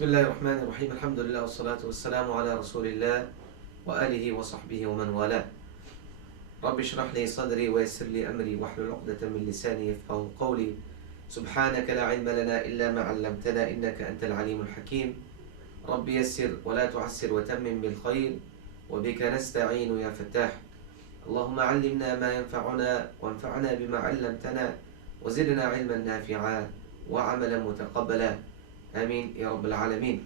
بسم الله الرحمن الرحيم الحمد لله والصلاة والسلام على رسول الله وآله وصحبه ومن والاه. رب اشرح لي صدري ويسر لي أمري واحلل عقدة من لساني يفقهوا قولي. سبحانك لا علم لنا إلا ما علمتنا إنك أنت العليم الحكيم. رب يسر ولا تعسر وتمم بالخير وبك نستعين يا فتاح. اللهم علمنا ما ينفعنا وانفعنا بما علمتنا وزدنا علما نافعا وعملا متقبلا. Ameen, Ya Rabbil Alameen.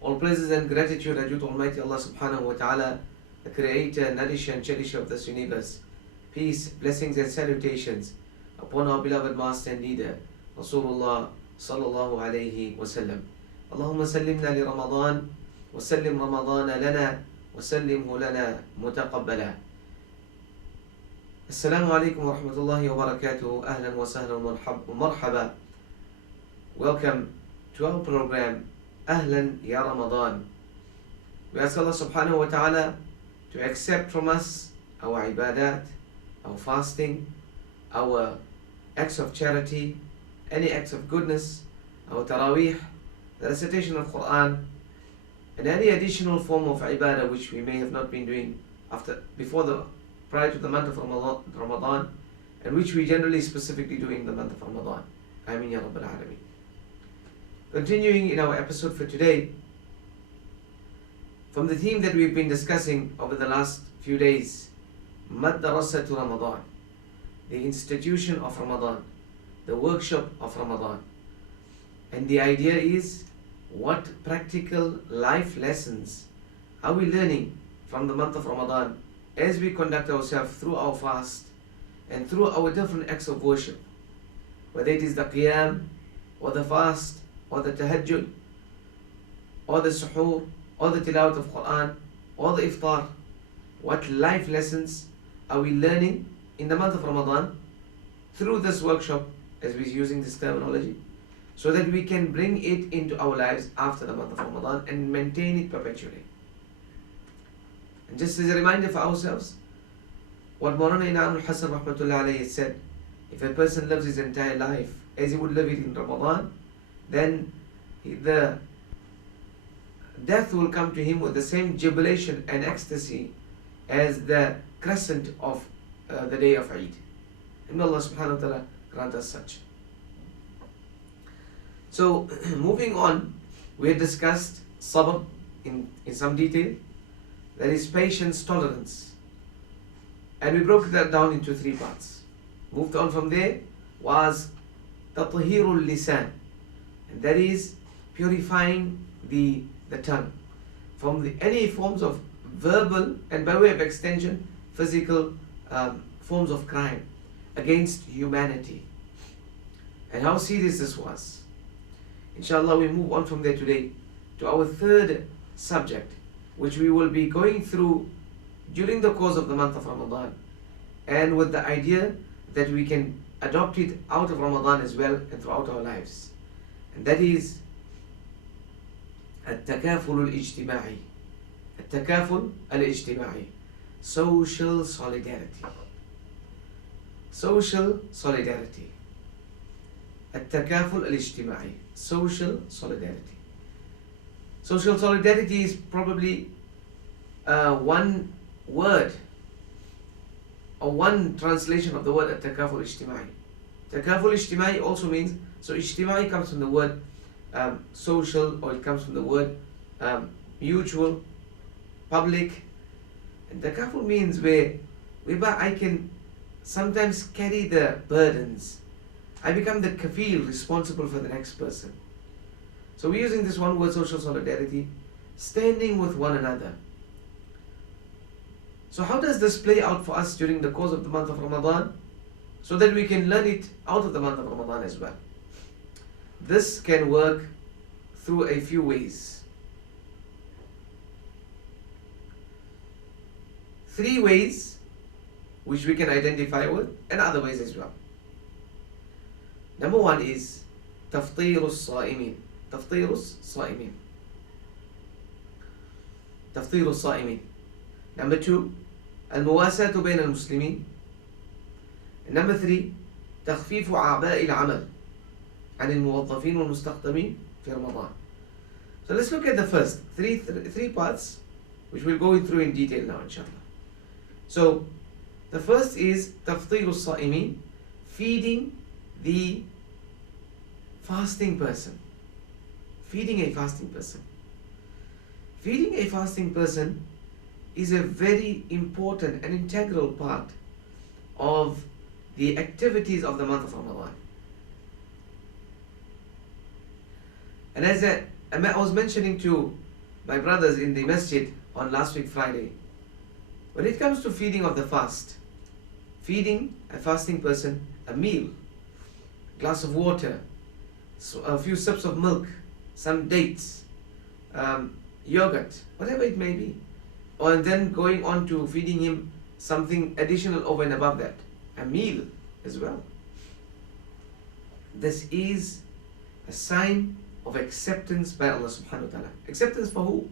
All praises and gratitude are due to Almighty Allah subhanahu wa ta'ala, the creator, nourisher and cherisher of this universe. Peace, blessings and salutations upon our beloved master and leader, Rasulullah sallallahu alayhi wa sallam. Allahumma sallimna li Ramadan, wa sallim Ramadana lana, wa sallimhu lana mutaqabbala. Assalamu alaikum wa rahmatullahi wa barakatuh. Ahlan wa sahlan wa marhaba. Welcome to our program, Ahlan Ya Ramadan. We ask Allah subhanahu wa ta'ala to accept from us our ibadat, our fasting, our acts of charity, any acts of goodness, our taraweeh, the recitation of Quran, and any additional form of ibadah which we may have not been doing prior to the month of Ramadan, and which we generally specifically do in the month of Ramadan. Ameen Ya Rabbil Alameen. Continuing in our episode for today, from the theme that we've been discussing over the last few days, Madrasatu Ramadan, the institution of Ramadan, the workshop of Ramadan. And the idea is, what practical life lessons are we learning from the month of Ramadan as we conduct ourselves through our fast and through our different acts of worship, whether it is the qiyam or the fast or the tahajjud or the suhoor or the tilawat of Quran or the iftar. What life lessons are we learning in the month of Ramadan through this workshop, as we're using this terminology, so that we can bring it into our lives after the month of Ramadan and maintain it perpetually. And just as a reminder for ourselves, what Maulana Inam al-Hasan rahmatullah alayhi said, if a person lives his entire life as he would live it in Ramadan, then the death will come to him with the same jubilation and ecstasy as the crescent of the day of Eid. And may Allah subhanahu wa ta'ala grant us such. So, moving on, we had discussed sabr in some detail. That is patience, tolerance. And we broke that down into three parts. Moved on from there was tathhirul lisan. And that is purifying the tongue from any forms of verbal and, by way of extension, physical forms of crime against humanity, and how serious this was. Inshallah, we move on from there today to our third subject, which we will be going through during the course of the month of Ramadan, and with the idea that we can adopt it out of Ramadan as well and throughout our lives. And that is التكافل الاجتماعي. التكافل الاجتماعي. Social solidarity. Social solidarity. التكافل الاجتماعي. Social solidarity. Social solidarity is probably one word or one translation of the word التكافل الاجتماعي. التكافل الاجتماعي also means, so اجتماعي comes from the word social, or it comes from the word mutual, public. And takaful means whereby I can sometimes carry the burdens. I become the kafil, responsible for the next person. So we're using this one word, social solidarity, standing with one another. So how does this play out for us during the course of the month of Ramadan, so that we can learn it out of the month of Ramadan as well? This can work through a few ways. 3 ways which we can identify with, and other ways as well. Number 1 is تفطير الصائمين. تفطير الصائمين. تفطير الصائمين. Number 2, المواساة بين المسلمين. Number 3, تخفيف أعباء العمل. عن الموظفين والمستخدمين في رمضان. So let's look at the first three parts, which we'll go through in detail now, inshallah. So the first is تفطير الصائمين, feeding the fasting person. Feeding a fasting person. Feeding a fasting person is a very important and integral part of the activities of the month of Ramadan. And as I was mentioning to my brothers in the masjid on last week Friday, when it comes to feeding of the fast, feeding a fasting person a meal, glass of water, a few sips of milk, some dates, yogurt, whatever it may be, or then going on to feeding him something additional over and above that, a meal as well. This is a sign of acceptance by Allah subhanahu wa ta'ala. Acceptance for who?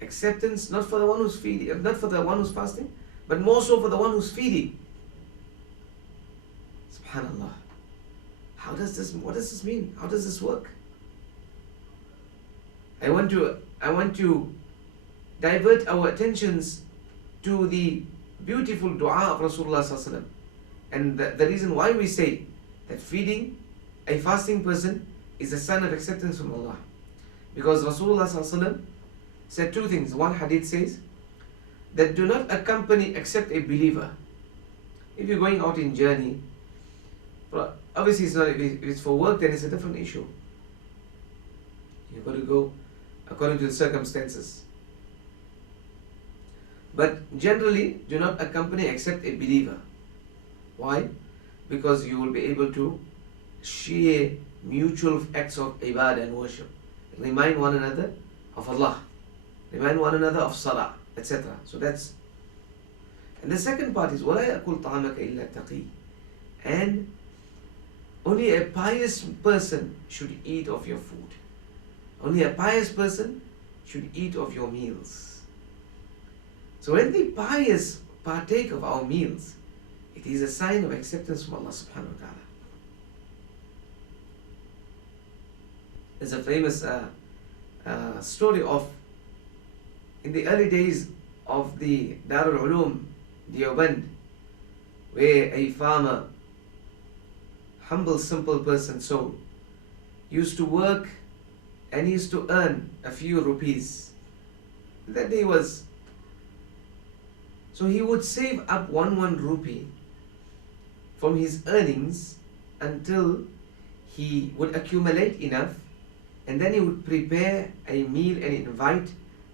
Acceptance not for the one who's feeding, not for the one who's fasting, but more so for the one who's feeding. Subhanallah. What does this mean? How does this work? I want to divert our attentions to the beautiful dua of Rasulullah sallallahu alaihi wasallam, and the reason why we say that feeding a fasting person is a sign of acceptance from Allah. Because Rasulullah sallallahu alaihi wasallam said two things. One hadith says that do not accompany except a believer. If you're going out in journey, obviously it's not, if it's for work, then it's a different issue. You've got to go according to the circumstances. But generally, do not accompany except a believer. Why? Because you will be able to share mutual acts of ibadah and worship. Remind one another of Allah. Remind one another of salah, etc. So that's... And the second part is وَلَا يَأْكُلْ طَعَامَكَ إِلَّا تَقِي. And only a pious person should eat of your food. Only a pious person should eat of your meals. So when the pious partake of our meals, it is a sign of acceptance from Allah subhanahu wa ta'ala. There's a famous story of, in the early days of the Darul Ulum, Deoband, where a farmer, humble, simple person, soul, used to work and used to earn a few rupees. That day was... So he would save up one rupee from his earnings until he would accumulate enough, and then he would prepare a meal and invite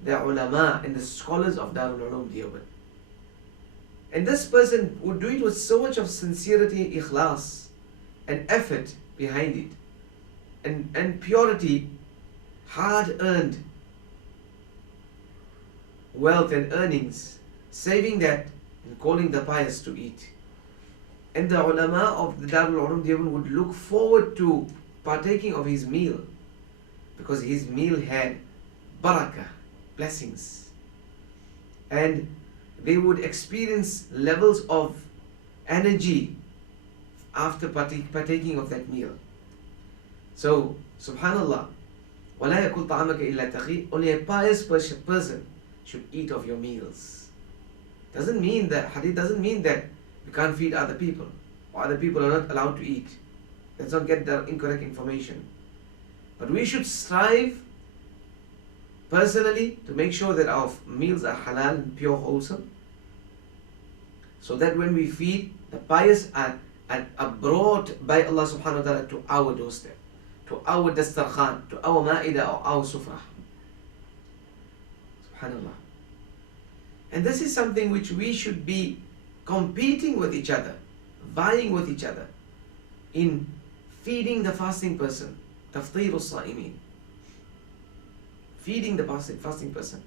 the ulama and the scholars of Darul Ulum Deoband. And this person would do it with so much of sincerity, ikhlas, and effort behind it, and purity, hard-earned wealth and earnings, saving that and calling the pious to eat. And the ulama of the Darul Ulum Deoband would look forward to partaking of his meal, because his meal had barakah, blessings, and they would experience levels of energy after partaking of that meal. So, subhanallah, وَلَا يَكُلْ طَعَامَكَ إِلَّا تَقِي. Only a pious person should eat of your meals. Hadith doesn't mean that you can't feed other people, or other people are not allowed to eat. Let's not get the incorrect information. But we should strive personally to make sure that our meals are halal and pure, wholesome, so that when we feed, the pious are brought by Allah subhanahu wa ta'ala to our doorstep, to our dastarkhan, to our ma'idah or our sufrah. Subhanallah. And this is something which we should be competing with each other, vying with each other in feeding the fasting person. تفطير الصائمين. Feeding the fasting person.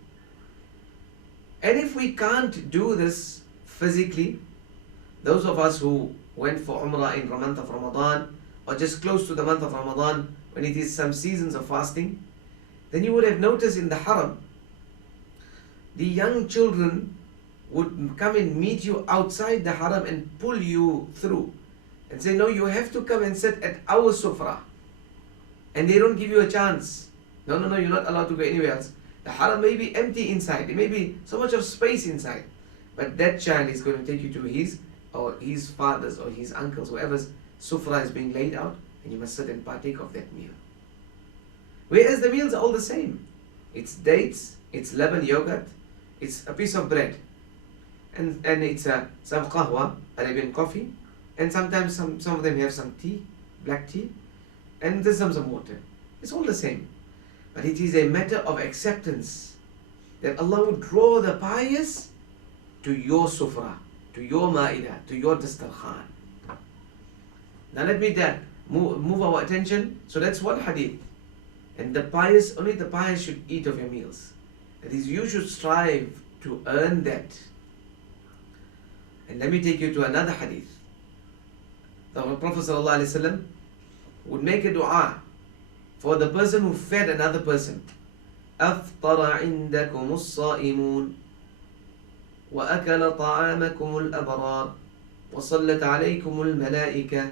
And if we can't do this physically, those of us who went for Umrah in the month of Ramadan, or just close to the month of Ramadan, when it is some seasons of fasting, then you would have noticed in the Haram, the young children would come and meet you outside the Haram and pull you through and say, no, you have to come and sit at our sufra. and they don't give you a chance. No, no, no, you're not allowed to go anywhere else. The haram may be empty inside, there may be so much of space inside, but that child is going to take you to his or his father's or his uncle's, whoever's sufra is being laid out, and you must sit and partake of that meal. Whereas the meals are all the same. It's dates, it's lemon yogurt, it's a piece of bread, and it's some qahwa, Arabian coffee, and sometimes some of them have some tea, black tea, and there's some water. It's all the same. But it is a matter of acceptance that Allah would draw the pious to your sufra, to your ma'idah, to your dastarkhan. Now let me move our attention. So that's one hadith. And the pious, only the pious should eat of your meals. That is, you should strive to earn that. And let me take you to another hadith. The Prophet ﷺ would make a dua for the person who fed another person. أفطر عندكم الصائمون وأكل طعامكم الأبرار وصلت عليكم الملائكة.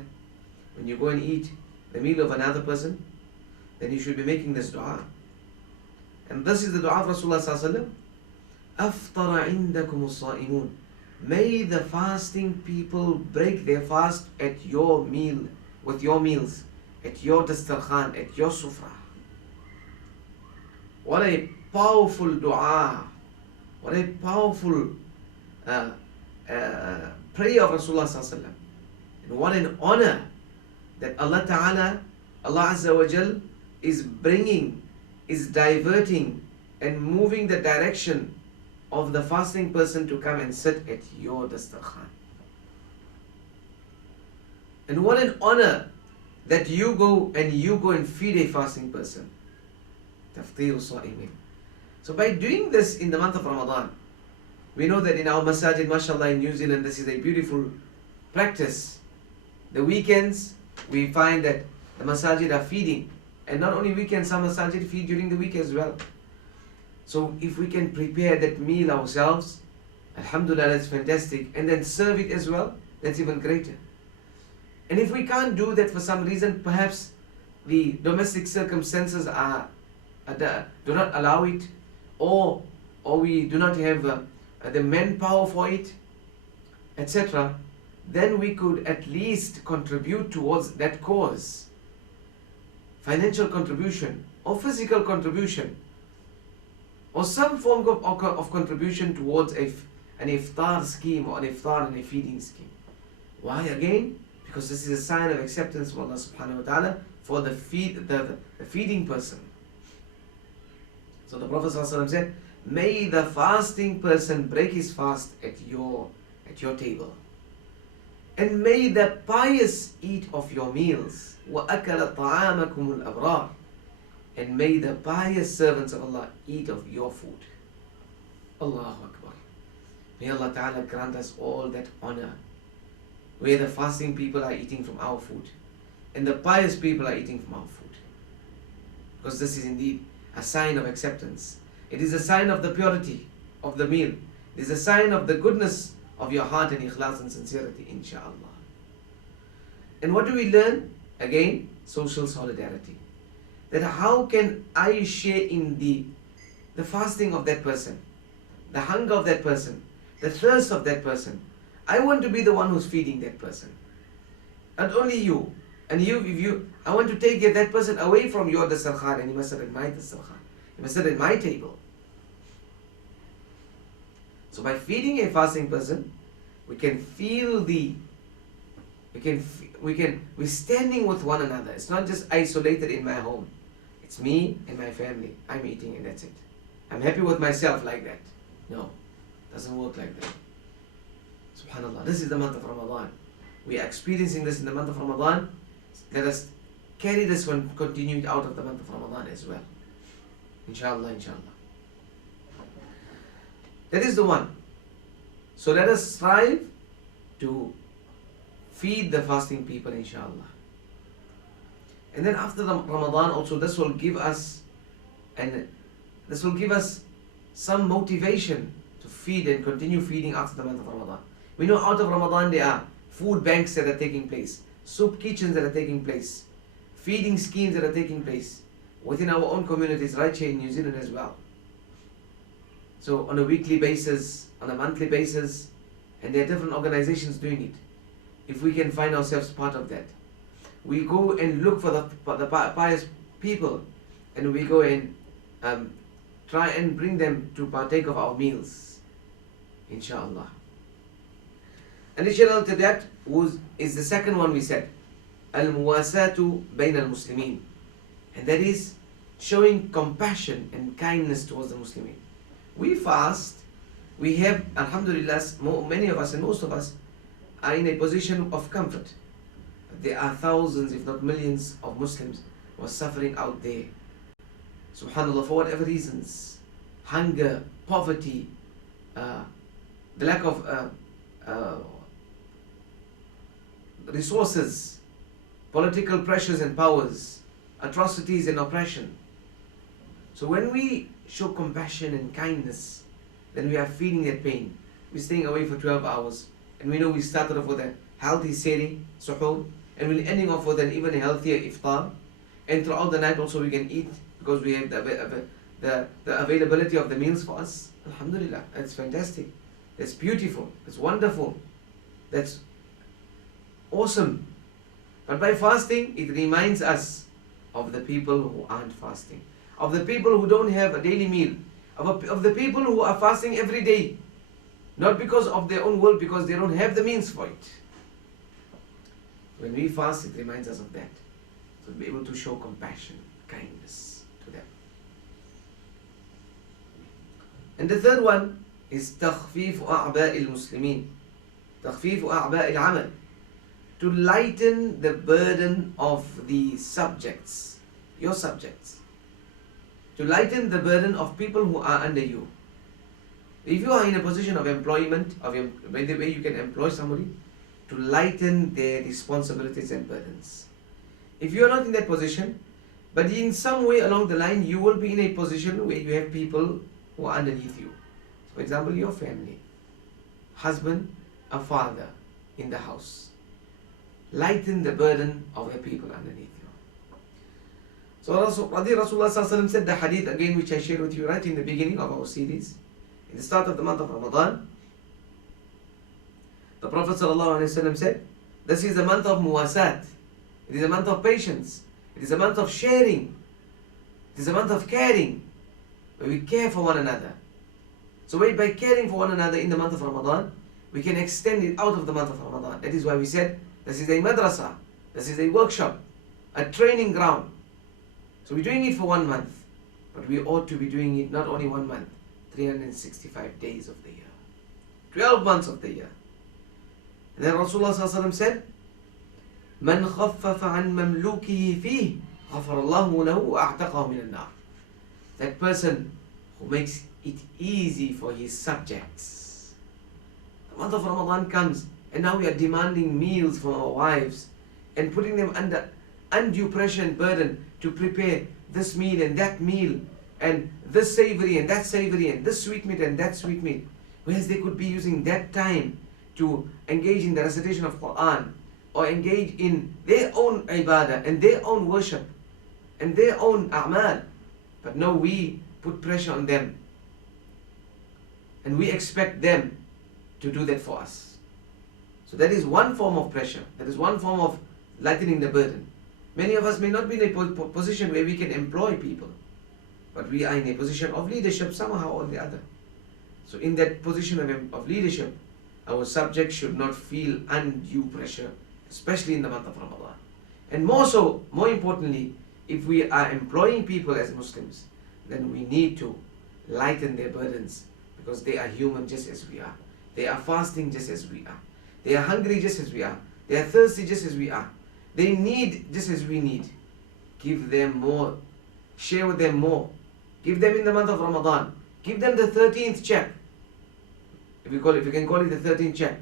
When you go and eat the meal of another person, then you should be making this dua. And this is the dua of Rasulullah sallallahu alaihi wasallam. أفطر عندكم الصائمون. May the fasting people break their fast at your meal, with your meals, at your dastarkhan, at your sufra. What a powerful dua. What a powerful prayer of Rasulullah sallallahu alaihi wasallam. And what an honor that Allah Ta'ala, Allah Azza wa Jal, is bringing, is diverting and moving the direction of the fasting person to come and sit at your dastarkhan. And what an honor that you go and feed a fasting person. Taftir sa'imin. So by doing this in the month of Ramadan, we know that in our masajid, mashallah, in New Zealand, this is a beautiful practice. The weekends, we find that the masajid are feeding. And not only weekends, some masajid feed during the week as well. So if we can prepare that meal ourselves, alhamdulillah, that's fantastic. And then serve it as well, that's even greater. And if we can't do that for some reason, perhaps the domestic circumstances do not allow it, or we do not have the manpower for it, etc., then we could at least contribute towards that cause. Financial contribution or physical contribution or some form of contribution towards an iftar scheme or an iftar and a feeding scheme. Why again? Because this is a sign of acceptance from Allah subhanahu wa ta'ala for the feeding person. So the Prophet ﷺ said, may the fasting person break his fast at your table. And may the pious eat of your meals. وَأَكَلَ طَعَامَكُمُ الْأَبْرَارِ. And may the pious servants of Allah eat of your food. Allahu Akbar. May Allah Ta'ala grant us all that honor, where the fasting people are eating from our food and the pious people are eating from our food. Because this is indeed a sign of acceptance. It is a sign of the purity of the meal. It is a sign of the goodness of your heart and ikhlas and sincerity, inshaAllah. And what do we learn? Again, social solidarity. That how can I share in the fasting of that person, the hunger of that person, the thirst of that person. I want to be the one who's feeding that person. And only you. And I want to take that person away from your dastarkhan, and you must sit at my dastarkhan. You must sit at my table. So by feeding a fasting person, we can feel we're standing with one another. It's not just isolated in my home. It's me and my family. I'm eating and that's it. I'm happy with myself like that. No, it doesn't work like that. SubhanAllah, this is the month of Ramadan. We are experiencing this in the month of Ramadan. Let us carry this one, continue it out of the month of Ramadan as well. Inshallah, inshallah. That is the one. So let us strive to feed the fasting people, inshallah. And then after the Ramadan also, this will give us some motivation to feed and continue feeding after the month of Ramadan. We know out of Ramadan there are food banks that are taking place, soup kitchens that are taking place, feeding schemes that are taking place within our own communities right here in New Zealand as well. So on a weekly basis, on a monthly basis, and there are different organizations doing it. If we can find ourselves part of that, we go and look for the pious people, and we go and try and bring them to partake of our meals, inshallah. Additional to that is the second one we said, al-muwasatu bayna al-muslimin, and that is showing compassion and kindness towards the Muslimin. We fast, we have, alhamdulillah, many of us and most of us are in a position of comfort. There are thousands, if not millions, of Muslims who are suffering out there. Subhanallah, for whatever reasons, hunger, poverty, the lack of resources, political pressures and powers, atrocities and oppression. So when we show compassion and kindness, then we are feeling that pain. We're staying away for 12 hours, and we know we started off with a healthy sehri, suhoor, and we're ending off with an even healthier iftar. And throughout the night also we can eat, because we have the availability of the meals for us. Alhamdulillah, that's fantastic. That's beautiful. That's wonderful. That's awesome. But by fasting, it reminds us of the people who aren't fasting, of the people who don't have a daily meal, of the people who are fasting every day, not because of their own will, because they don't have the means for it. When we fast, it reminds us of that. So be able to show compassion, kindness to them. And the third one is تخفيف أعباء المسلمين, تخفيف أعباء العمل, to lighten the burden of the subjects, your subjects, to lighten the burden of people who are under you. If you are in a position of employment, by the way you can employ somebody, to lighten their responsibilities and burdens. If you are not in that position, but in some way along the line you will be in a position where you have people who are underneath you. For example, your family, husband, a father in the house. Lighten the burden of the people underneath you. So Rasulullah said the hadith again, which I shared with you right in the beginning of our series, in the start of the month of Ramadan. The Prophet ﷺ said, this is the month of muwasat. It is a month of patience. It is a month of sharing. It is a month of caring, where we care for one another. So by caring for one another in the month of Ramadan, we can extend it out of the month of Ramadan. That is why we said, this is a madrasa, this is a workshop, a training ground. So we're doing it for 1 month, but we ought to be doing it not only 1 month, 365 days of the year, 12 months of the year. And then Rasulullah ﷺ said, من خفف عن مملوكه فيه غفر الله له وأعتقه من النار. That person who makes it easy for his subjects. The month of Ramadan comes, and now we are demanding meals from our wives and putting them under undue pressure and burden to prepare this meal and that meal, and this savory and that savory, and this sweetmeat and that sweetmeat. Whereas they could be using that time to engage in the recitation of Quran, or engage in their own ibadah and their own worship and their own a'mal. But no, we put pressure on them, and we expect them to do that for us. So that is one form of pressure. That is one form of lightening the burden. Many of us may not be in a position where we can employ people, but we are in a position of leadership somehow or the other. So in that position of leadership, our subjects should not feel undue pressure, especially in the month of Ramadan. And more importantly, if we are employing people as Muslims, then we need to lighten their burdens, because they are human just as we are. They are fasting just as we are. They are hungry just as we are. They are thirsty just as we are. They need just as we need. Give them more. Share with them more. Give them in the month of Ramadan. Give them the 13th check. If you can call it the 13th check,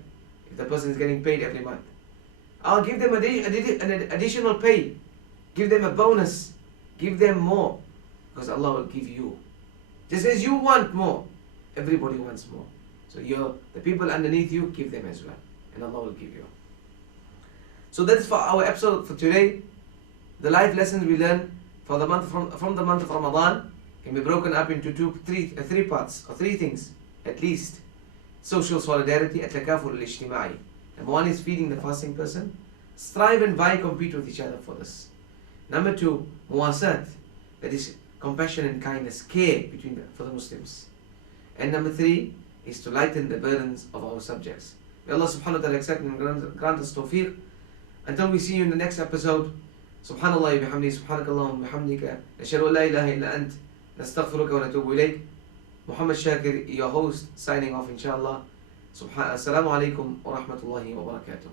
if the person is getting paid every month. I'll give them an additional pay. Give them a bonus. Give them more. Because Allah will give you. Just as you want more, everybody wants more. So the people underneath you, give them as well. And Allah will give you. So that's for our episode for today. The life lessons we learn for the month from the month of Ramadan can be broken up into three parts, or three things at least. Social solidarity, التكافل الاجتماعي. Number one is feeding the fasting person. Strive and vie, compete with each other for this. Number two, muwasat, that is compassion and kindness, care for the Muslims. And number three is to lighten the burdens of our subjects. May Allah subhanahu wa ta'ala accept and grant us tawfiq. Until we see you in the next episode, subhanallah wa bihamdi, subhanakallahum wa bihamdika, nashhadu an la ilaha illa ant, nastaghfiruka wa natubu ilayk. Muhammad Shakir, your host, signing off inshallah. Assalamu alaikum wa rahmatullahi wa barakatuh.